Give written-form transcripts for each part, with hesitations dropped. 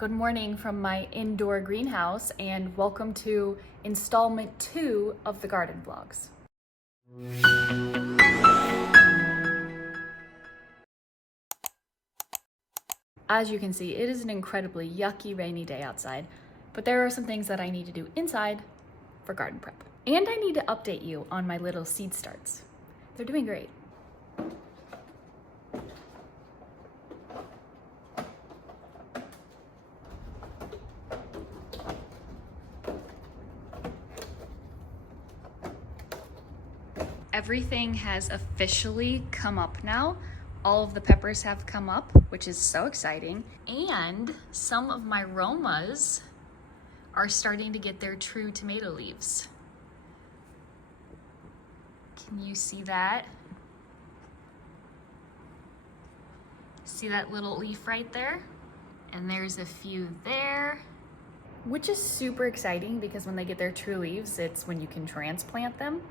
Good morning from my indoor greenhouse and welcome to installment 2 of the garden vlogs. As you can see, it is an incredibly yucky rainy day outside, but there are some things that I need to do inside for garden prep. And I need to update you on my little seed starts. They're doing great. Everything has officially come up now. All of the peppers have come up, which is so exciting. And some of my 𝗀𝗲𝗄𝗧s are starting to get their true tomato leaves. Can you see that? See that little leaf right there? And there's a few there. Which is super exciting because when they get their true leaves, it's when you can transplant them.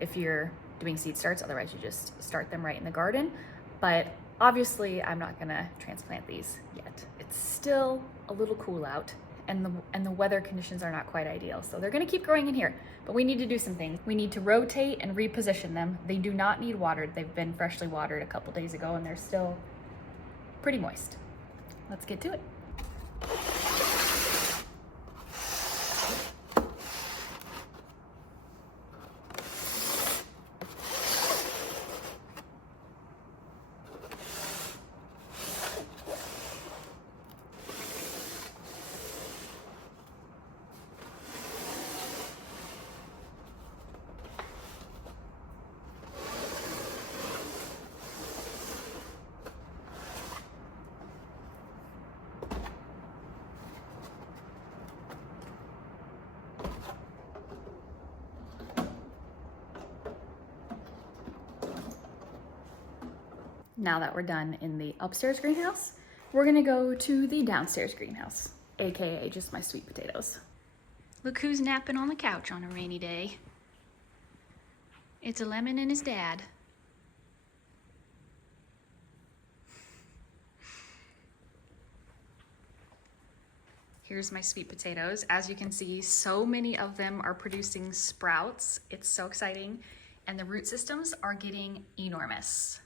If you're doing seed starts, otherwise you just start them right in the garden. But obviously I'm not gonna transplant these yet. It's still a little cool out and the weather conditions are not quite ideal. So they're gonna keep growing in here, but we need to do some things. We need to rotate and reposition them. They do not need watered. They've been freshly watered a couple days ago and they're still pretty moist. Let's get to it. Now that we're done in the upstairs greenhouse, we're gonna go to the downstairs greenhouse, AKA just my sweet potatoes. Look who's napping on the couch on a rainy day. It's a lemon and his dad. Here's my sweet potatoes. As you can see, so many of them are producing sprouts. It's so exciting. And the root systems are getting enormous.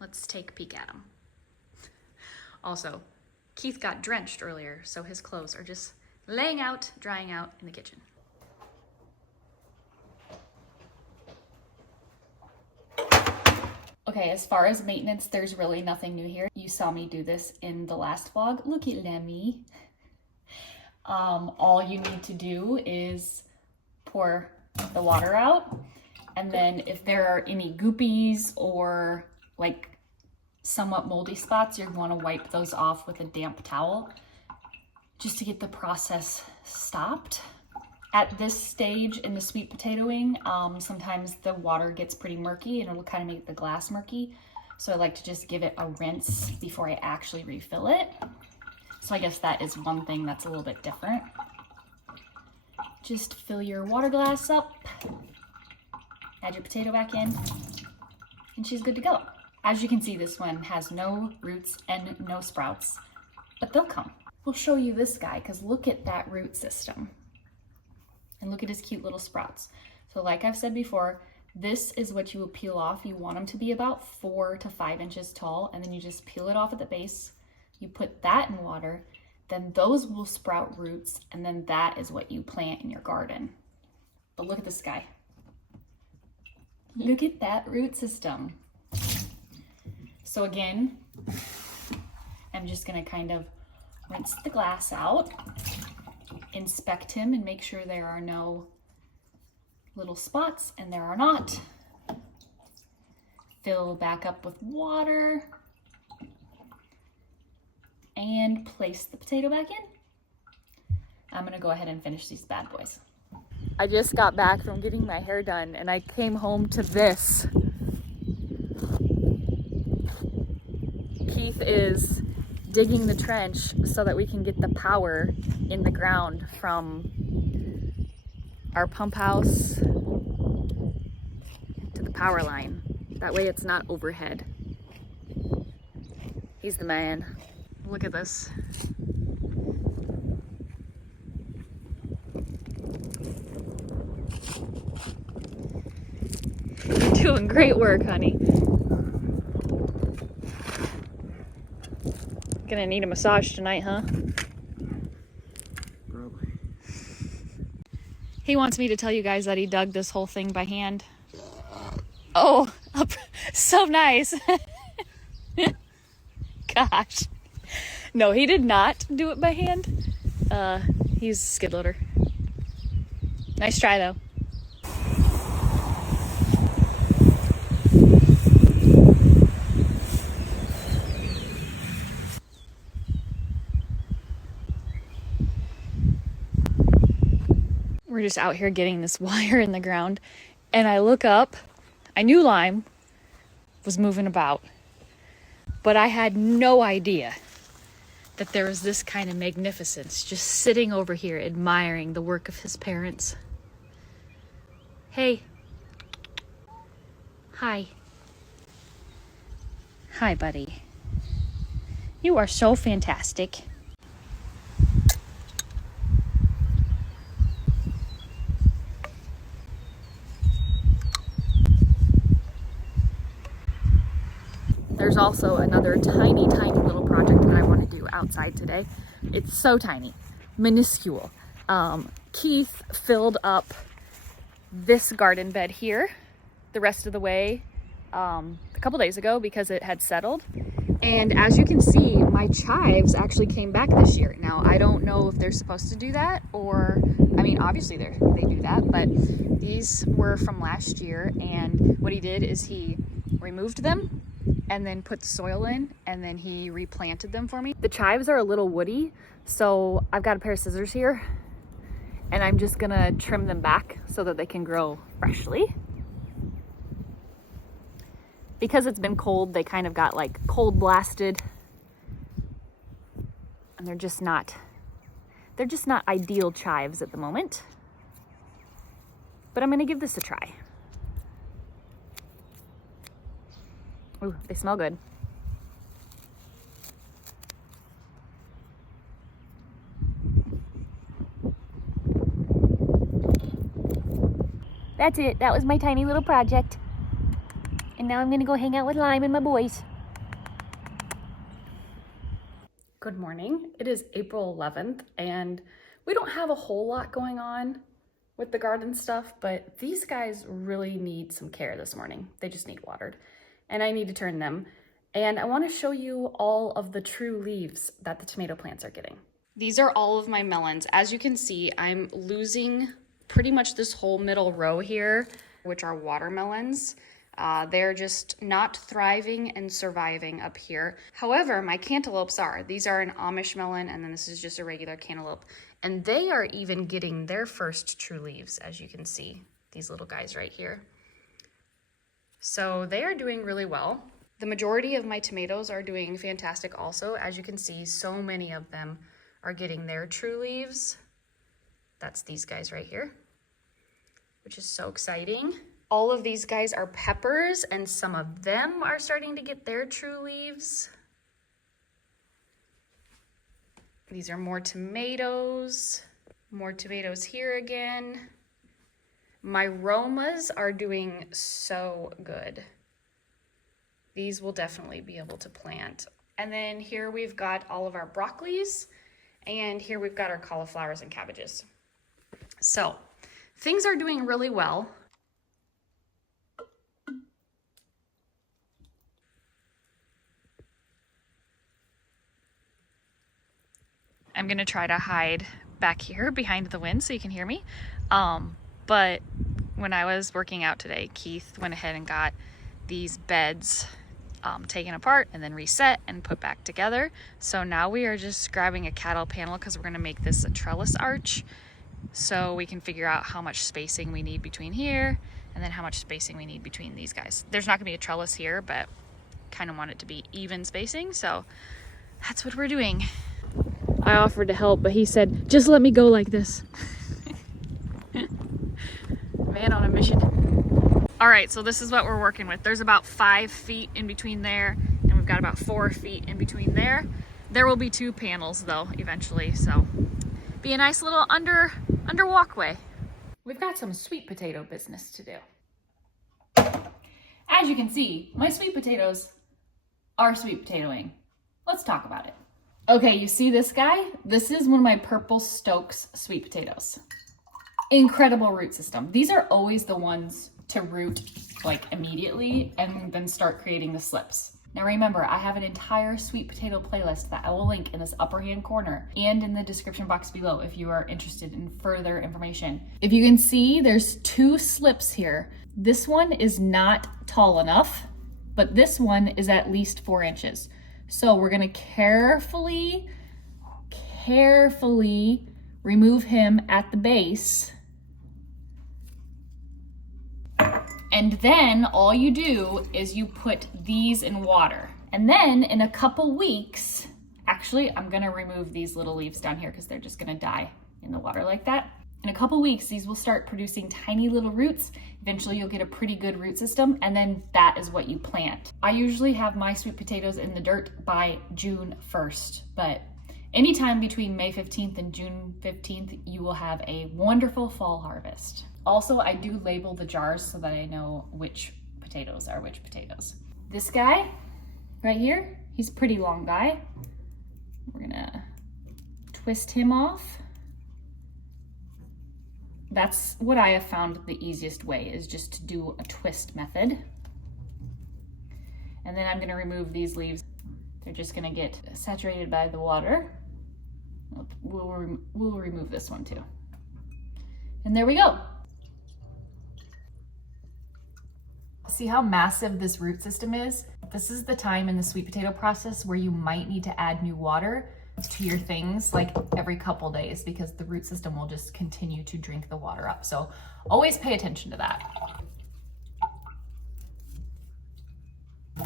Let's take a peek at them. Also, Keith got drenched earlier, so his clothes are just laying out, drying out in the kitchen. Okay, as far as maintenance, there's really nothing new here. You saw me do this in the last vlog. Look at Lemmy. All you need to do is pour the water out, and then if there are any goopies or like somewhat moldy spots, you're going to wipe those off with a damp towel just to get the process stopped. At this stage in the sweet potatoing, sometimes the water gets pretty murky and it'll kind of make the glass murky. So I like to just give it a rinse before I actually refill it. So I guess that is one thing that's a little bit different. Just fill your water glass up, add your potato back in, and she's good to go. As you can see, this one has no roots and no sprouts, but they'll come. We'll show you this guy because look at that root system and look at his cute little sprouts. So like I've said before, this is what you will peel off. You want them to be about 4 to 5 inches tall, and then you just peel it off at the base. You put that in water, then those will sprout roots, and then that is what you plant in your garden. But look at this guy. Look at that root system. So again, I'm just gonna kind of rinse the glass out, inspect him and make sure there are no little spots, and there are not. Fill back up with water and place the potato back in. I'm gonna go ahead and finish these bad boys. I just got back from getting my hair done and I came home to this. Keith is digging the trench so that we can get the power in the ground from our pump house to the power line. That way it's not overhead. He's the man. Look at this. You're doing great work, honey. Gonna need a massage tonight, huh? Probably. He wants me to tell you guys that he dug this whole thing by hand. Oh, so nice. Gosh. No, he did not do it by hand. He's a skid loader. Nice try, though. We're just out here getting this wire in the ground, and I look up. I knew Lime was moving about, but I had no idea that there was this kind of magnificence just sitting over here admiring the work of his parents. Hey. Hi. Hi, buddy. You are so fantastic. There's also another tiny little project that I want to do outside today. It's so tiny, minuscule. Keith filled up this garden bed here the rest of the way a couple days ago because it had settled. And as you can see, my chives actually came back this year. Now, I don't know if they're supposed to do that, or, I mean, obviously they do that, but these were from last year, and what he did is he removed them and then put the soil in, and then he replanted them for me. The chives are a little woody, so I've got a pair of scissors here, and I'm just gonna trim them back so that they can grow freshly. Because it's been cold, they kind of got like cold blasted, and they're just not ideal chives at the moment. But I'm gonna give this a try. Ooh, they smell good. That's it. That was my tiny little project. And now I'm gonna go hang out with Lime and my boys. Good morning. It is April 11th, and we don't have a whole lot going on with the garden stuff, but these guys really need some care this morning. They just need watered, and I need to turn them. And I want to show you all of the true leaves that the tomato plants are getting. These are all of my melons. As you can see, I'm losing pretty much this whole middle row here, which are watermelons. They're just not thriving and surviving up here. However, my cantaloupes are. These are an Amish melon, and then this is just a regular cantaloupe. And they are even getting their first true leaves, as you can see, these little guys right here. So they are doing really well. The majority of my tomatoes are doing fantastic also. As you can see, so many of them are getting their true leaves. That's these guys right here, which is so exciting. All of these guys are peppers, and some of them are starting to get their true leaves. These are more tomatoes here again. My Romas are doing so good. These will definitely be able to plant. And then here we've got all of our broccolis, and here we've got our cauliflowers and cabbages. So things are doing really well. I'm gonna try to hide back here behind the wind so you can hear me. But when I was working out today, Keith went ahead and got these beds taken apart and then reset and put back together. So now we are just grabbing a cattle panel because we're gonna make this a trellis arch, so we can figure out how much spacing we need between here and then how much spacing we need between these guys. There's not gonna be a trellis here, but kind of want it to be even spacing, so that's what we're doing. I offered to help, but he said, just let me go like this. Man on a mission. All right, so this is what we're working with. There's about 5 feet in between there, and we've got about 4 feet in between there. There will be 2 panels though, eventually, so be a nice little under walkway. We've got some sweet potato business to do. As you can see, my sweet potatoes are sweet potatoing. Let's talk about it. Okay, you see this guy? This is one of my Purple Stokes sweet potatoes. Incredible root system. These are always the ones to root like immediately and then start creating the slips. Now remember, I have an entire sweet potato playlist that I will link in this upper hand corner and in the description box below if you are interested in further information. If you can see, there's 2 slips here. This one is not tall enough, but this one is at least 4 inches. So we're gonna carefully remove him at the base. And then all you do is you put these in water. And then in a couple weeks, actually, I'm gonna remove these little leaves down here because they're just gonna die in the water like that. In a couple weeks, these will start producing tiny little roots. Eventually you'll get a pretty good root system, and then that is what you plant. I usually have my sweet potatoes in the dirt by June 1st, but anytime between May 15th and June 15th, you will have a wonderful fall harvest. Also, I do label the jars so that I know which potatoes are which potatoes. This guy right here, he's a pretty long guy. We're gonna twist him off. That's what I have found the easiest way, is just to do a twist method. And then I'm gonna remove these leaves. They're just gonna get saturated by the water. We'll remove this one too. And there we go. See how massive this root system is? This is the time in the sweet potato process where you might need to add new water to your things like every couple days, because the root system will just continue to drink the water up. So always pay attention to that.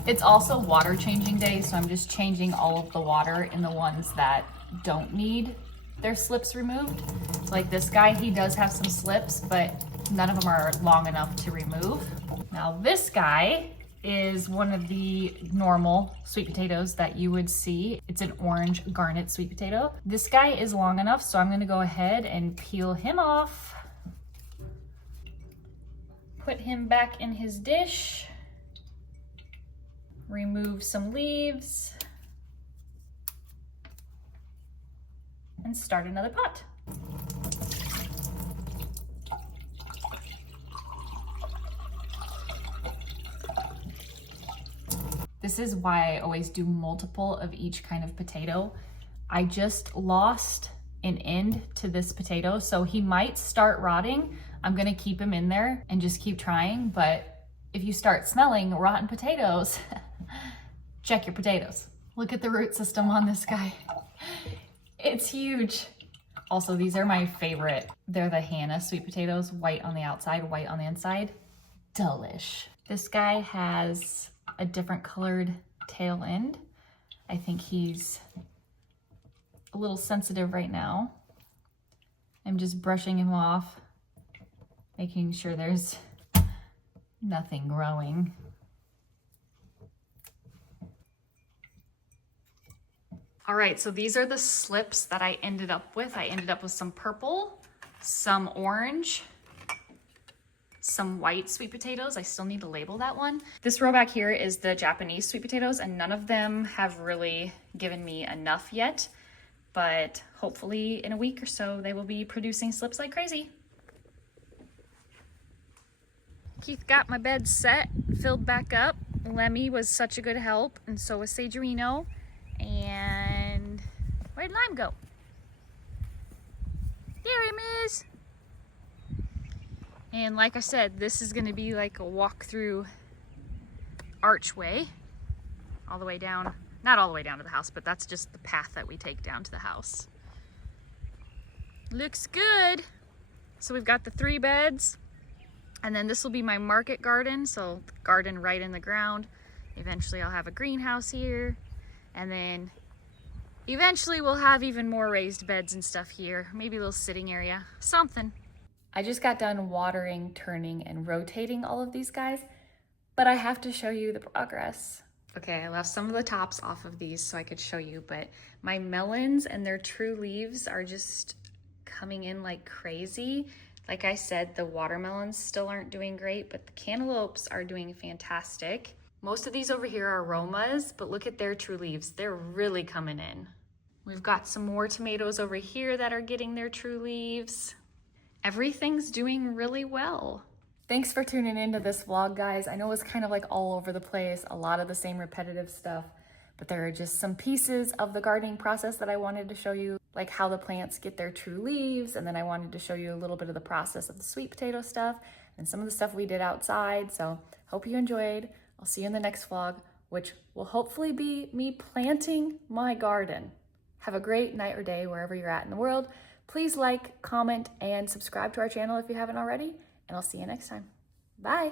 It's also water changing day, so I'm just changing all of the water in the ones that don't need their slips removed. Like this guy, he does have some slips, but none of them are long enough to remove. Now this guy is one of the normal sweet potatoes that you would see. It's an orange garnet sweet potato. This guy is long enough, so I'm gonna go ahead and peel him off. Put him back in his dish. Remove some leaves. And start another pot. This is why I always do multiple of each kind of potato. I just lost an end to this potato, so he might start rotting. I'm gonna keep him in there and just keep trying, but if you start smelling rotten potatoes, check your potatoes. Look at the root system on this guy. It's huge. Also, these are my favorite. They're the Hannah sweet potatoes, white on the outside, white on the inside. Delish. This guy has a different colored tail end. I think he's a little sensitive right now. I'm just brushing him off, making sure there's nothing growing. All right, so these are the slips that I ended up with. I ended up with some purple, some orange, some white sweet potatoes. I still need to label that one. This row back here is the Japanese sweet potatoes, and none of them have really given me enough yet, but hopefully in a week or so, they will be producing slips like crazy. Keith got my bed set, filled back up. Lemmy was such a good help, and so was Sagerino. And where'd Lime go? There he is. And like I said, this is gonna be like a walk-through archway all the way down, not all the way down to the house, but that's just the path that we take down to the house. Looks good. So we've got the 3 beds, and then this will be my market garden. So garden right in the ground. Eventually I'll have a greenhouse here. And then eventually we'll have even more raised beds and stuff here. Maybe a little sitting area, something. I just got done watering, turning, and rotating all of these guys, but I have to show you the progress. Okay, I left some of the tops off of these so I could show you, but my melons and their true leaves are just coming in like crazy. Like I said, the watermelons still aren't doing great, but the cantaloupes are doing fantastic. Most of these over here are aromas, but look at their true leaves. They're really coming in. We've got some more tomatoes over here that are getting their true leaves. Everything's doing really well. Thanks for tuning into this vlog, guys. I know it was kind of like all over the place, a lot of the same repetitive stuff, but there are just some pieces of the gardening process that I wanted to show you, like how the plants get their true leaves, and then I wanted to show you a little bit of the process of the sweet potato stuff and some of the stuff we did outside. So hope you enjoyed. I'll see you in the next vlog, which will hopefully be me planting my garden. Have a great night or day wherever you're at in the world. Please like, comment, and subscribe to our channel if you haven't already, and I'll see you next time. Bye.